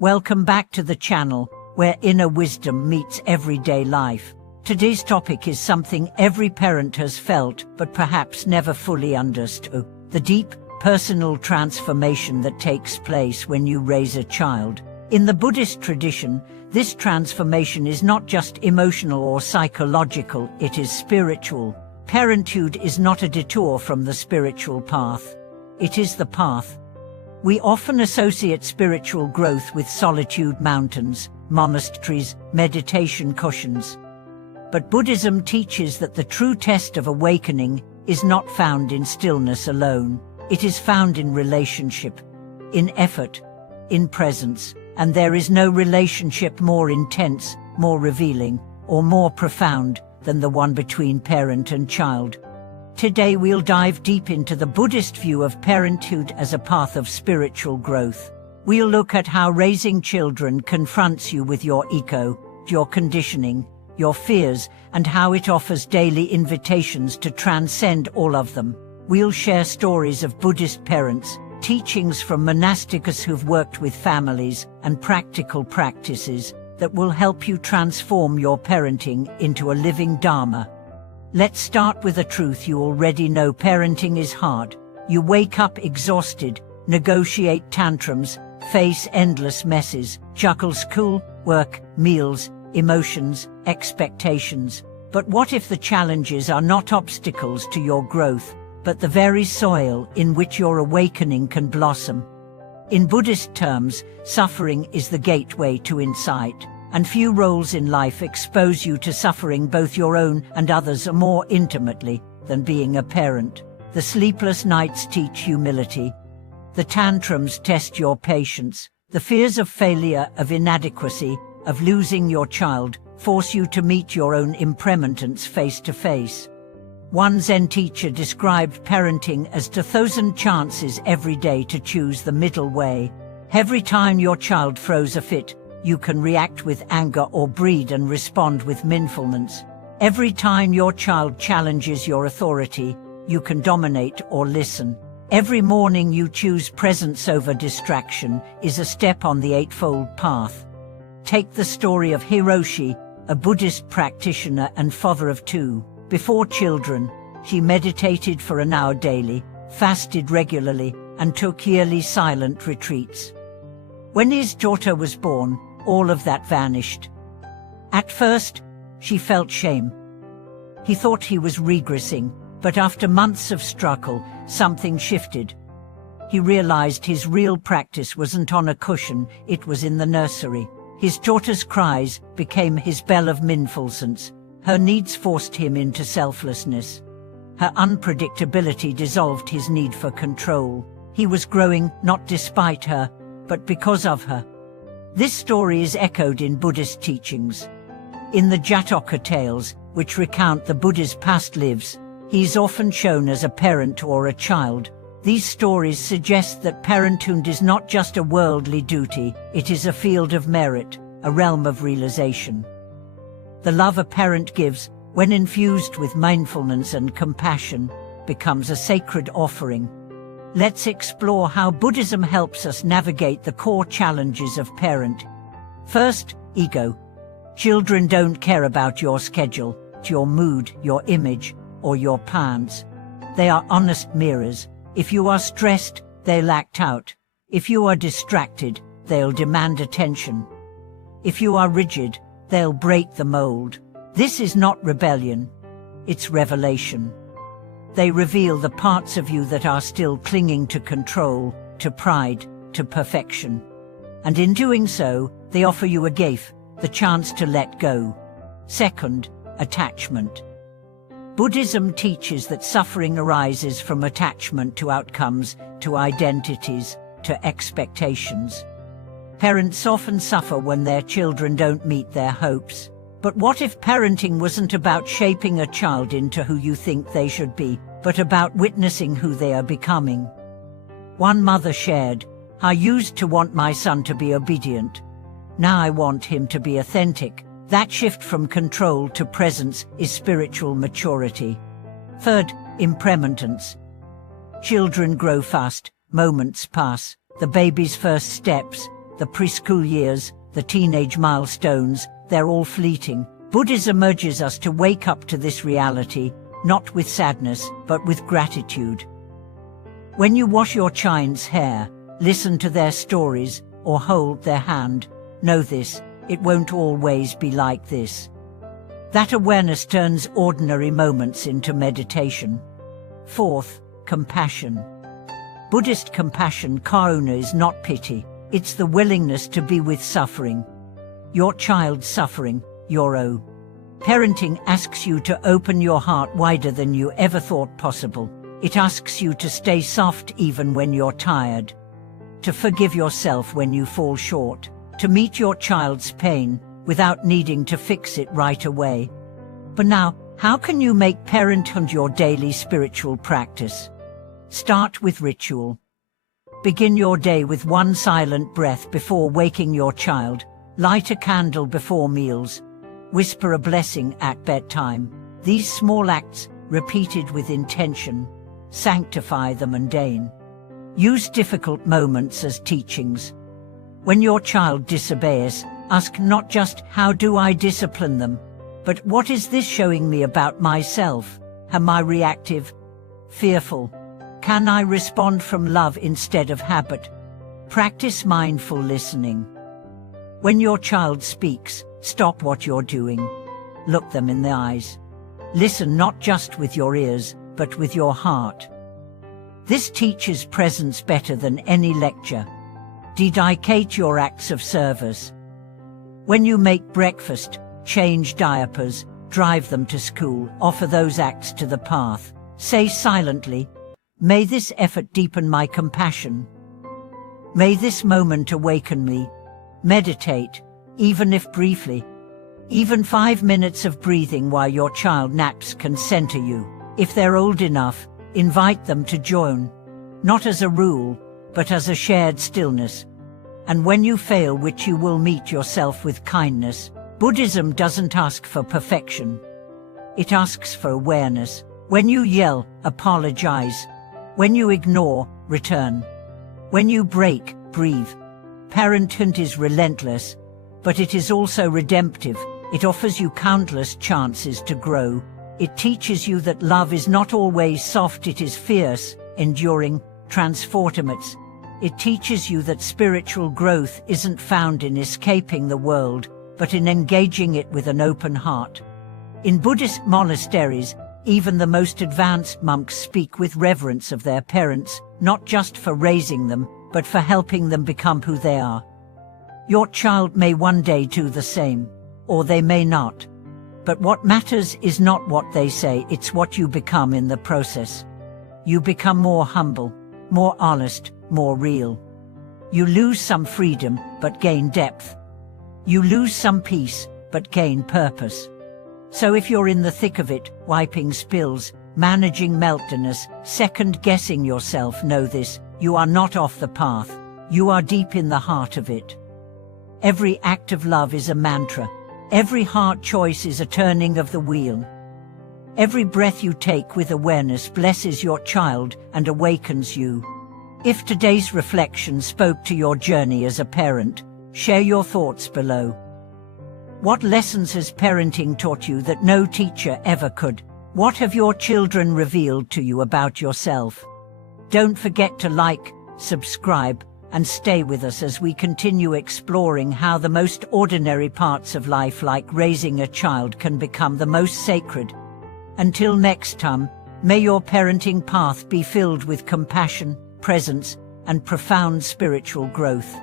Welcome back to the channel, where inner wisdom meets everyday life. Today's topic is something every parent has felt, but perhaps never fully understood: the deep, personal transformation that takes place when you raise a child. In the Buddhist tradition, this transformation is not just emotional or psychological, it is spiritual. Parenthood is not a detour from the spiritual path. It is the path. We often associate spiritual growth with solitude mountains, monasteries, meditation cushions. But Buddhism teaches that the true test of awakening is not found in stillness alone. It is found in relationship, in effort, in presence, and there is no relationship more intense, more revealing, or more profound than the one between parent and child. Today we'll dive deep into the Buddhist view of parenthood as a path of spiritual growth. We'll look at how raising children confronts you with your ego, your conditioning, your fears, and how it offers daily invitations to transcend all of them. We'll share stories of Buddhist parents, teachings from monastics who've worked with families, and practical practices that will help you transform your parenting into a living Dharma. Let's start with a truth you already know: parenting is hard. You wake up exhausted, negotiate tantrums, face endless messes, juggle school, work, meals, emotions, expectations. But what if the challenges are not obstacles to your growth, but the very soil in which your awakening can blossom? In Buddhist terms, suffering is the gateway to insight. And few roles in life expose you to suffering, both your own and others, more intimately than being a parent. The sleepless nights teach humility. The tantrums test your patience. The fears of failure, of inadequacy, of losing your child, force you to meet your own impermanence face to face. One Zen teacher described parenting as 1,000 chances every day to choose the middle way. Every time your child throws a fit, you can react with anger or breed and respond with mindfulness. Every time your child challenges your authority, you can dominate or listen. Every morning you choose presence over distraction is a step on the Eightfold Path. Take the story of Hiroshi, a Buddhist practitioner and father of two. Before children, he meditated for an hour daily, fasted regularly, and took yearly silent retreats. When his daughter was born, all of that vanished. At first, she felt shame. He thought he was regressing, but after months of struggle, something shifted. He realized his real practice wasn't on a cushion, it was in the nursery. His daughter's cries became his bell of mindfulness. Her needs forced him into selflessness. Her unpredictability dissolved his need for control. He was growing not despite her, but because of her. This story is echoed in Buddhist teachings. In the Jataka tales, which recount the Buddha's past lives, he is often shown as a parent or a child. These stories suggest that parenthood is not just a worldly duty, it is a field of merit, a realm of realization. The love a parent gives, when infused with mindfulness and compassion, becomes a sacred offering. Let's explore how Buddhism helps us navigate the core challenges of parent. First, ego. Children don't care about your schedule, your mood, your image, or your plans. They are honest mirrors. If you are stressed, they'll act out. If you are distracted, they'll demand attention. If you are rigid, they'll break the mold. This is not rebellion, it's revelation. They reveal the parts of you that are still clinging to control, to pride, to perfection. And in doing so, they offer you a gift, the chance to let go. Second, attachment. Buddhism teaches that suffering arises from attachment to outcomes, to identities, to expectations. Parents often suffer when their children don't meet their hopes. But what if parenting wasn't about shaping a child into who you think they should be, but about witnessing who they are becoming? One mother shared, "I used to want my son to be obedient. Now I want him to be authentic." That shift from control to presence is spiritual maturity. Third, impermanence. Children grow fast, moments pass, the baby's first steps, the preschool years, the teenage milestones, they're all fleeting. Buddhism urges us to wake up to this reality, not with sadness, but with gratitude. When you wash your child's hair, listen to their stories, or hold their hand, know this, it won't always be like this. That awareness turns ordinary moments into meditation. Fourth, compassion. Buddhist compassion, karuna, is not pity, it's the willingness to be with suffering. Your child's suffering, your own. Parenting asks you to open your heart wider than you ever thought possible. It asks you to stay soft even when you're tired, to forgive yourself when you fall short, to meet your child's pain without needing to fix it right away. But now, how can you make parenthood your daily spiritual practice? Start with ritual. Begin your day with one silent breath before waking your child, light a candle before meals, whisper a blessing at bedtime. These small acts, repeated with intention, sanctify the mundane. Use difficult moments as teachings. When your child disobeys, ask not just, how do I discipline them, but what is this showing me about myself? Am I reactive? Fearful? Can I respond from love instead of habit? Practice mindful listening. When your child speaks, stop what you're doing. Look them in the eyes. Listen not just with your ears, but with your heart. This teaches presence better than any lecture. Dedicate your acts of service. When you make breakfast, change diapers, drive them to school, offer those acts to the path. Say silently, may this effort deepen my compassion. May this moment awaken me. Meditate, even if briefly. Even 5 minutes of breathing while your child naps can center you. If they're old enough, invite them to join, not as a rule, but as a shared stillness. And when you fail, which you will, meet yourself with kindness. Buddhism doesn't ask for perfection. It asks for awareness. When you yell, apologize. When you ignore, return. When you break, breathe. Parenthood is relentless, but it is also redemptive. It offers you countless chances to grow. It teaches you that love is not always soft, it is fierce, enduring, transformative. It teaches you that spiritual growth isn't found in escaping the world, but in engaging it with an open heart. In Buddhist monasteries, even the most advanced monks speak with reverence of their parents, not just for raising them, but for helping them become who they are. Your child may one day do the same, or they may not. But what matters is not what they say, it's what you become in the process. You become more humble, more honest, more real. You lose some freedom, but gain depth. You lose some peace, but gain purpose. So if you're in the thick of it, wiping spills, managing meltdownness, second-guessing yourself, know this, you are not off the path. You are deep in the heart of it. Every act of love is a mantra. Every heart choice is a turning of the wheel. Every breath you take with awareness blesses your child and awakens you. If today's reflection spoke to your journey as a parent, share your thoughts below. What lessons has parenting taught you that no teacher ever could? What have your children revealed to you about yourself? Don't forget to like, subscribe, and stay with us as we continue exploring how the most ordinary parts of life, like raising a child, can become the most sacred. Until next time, may your parenting path be filled with compassion, presence, and profound spiritual growth.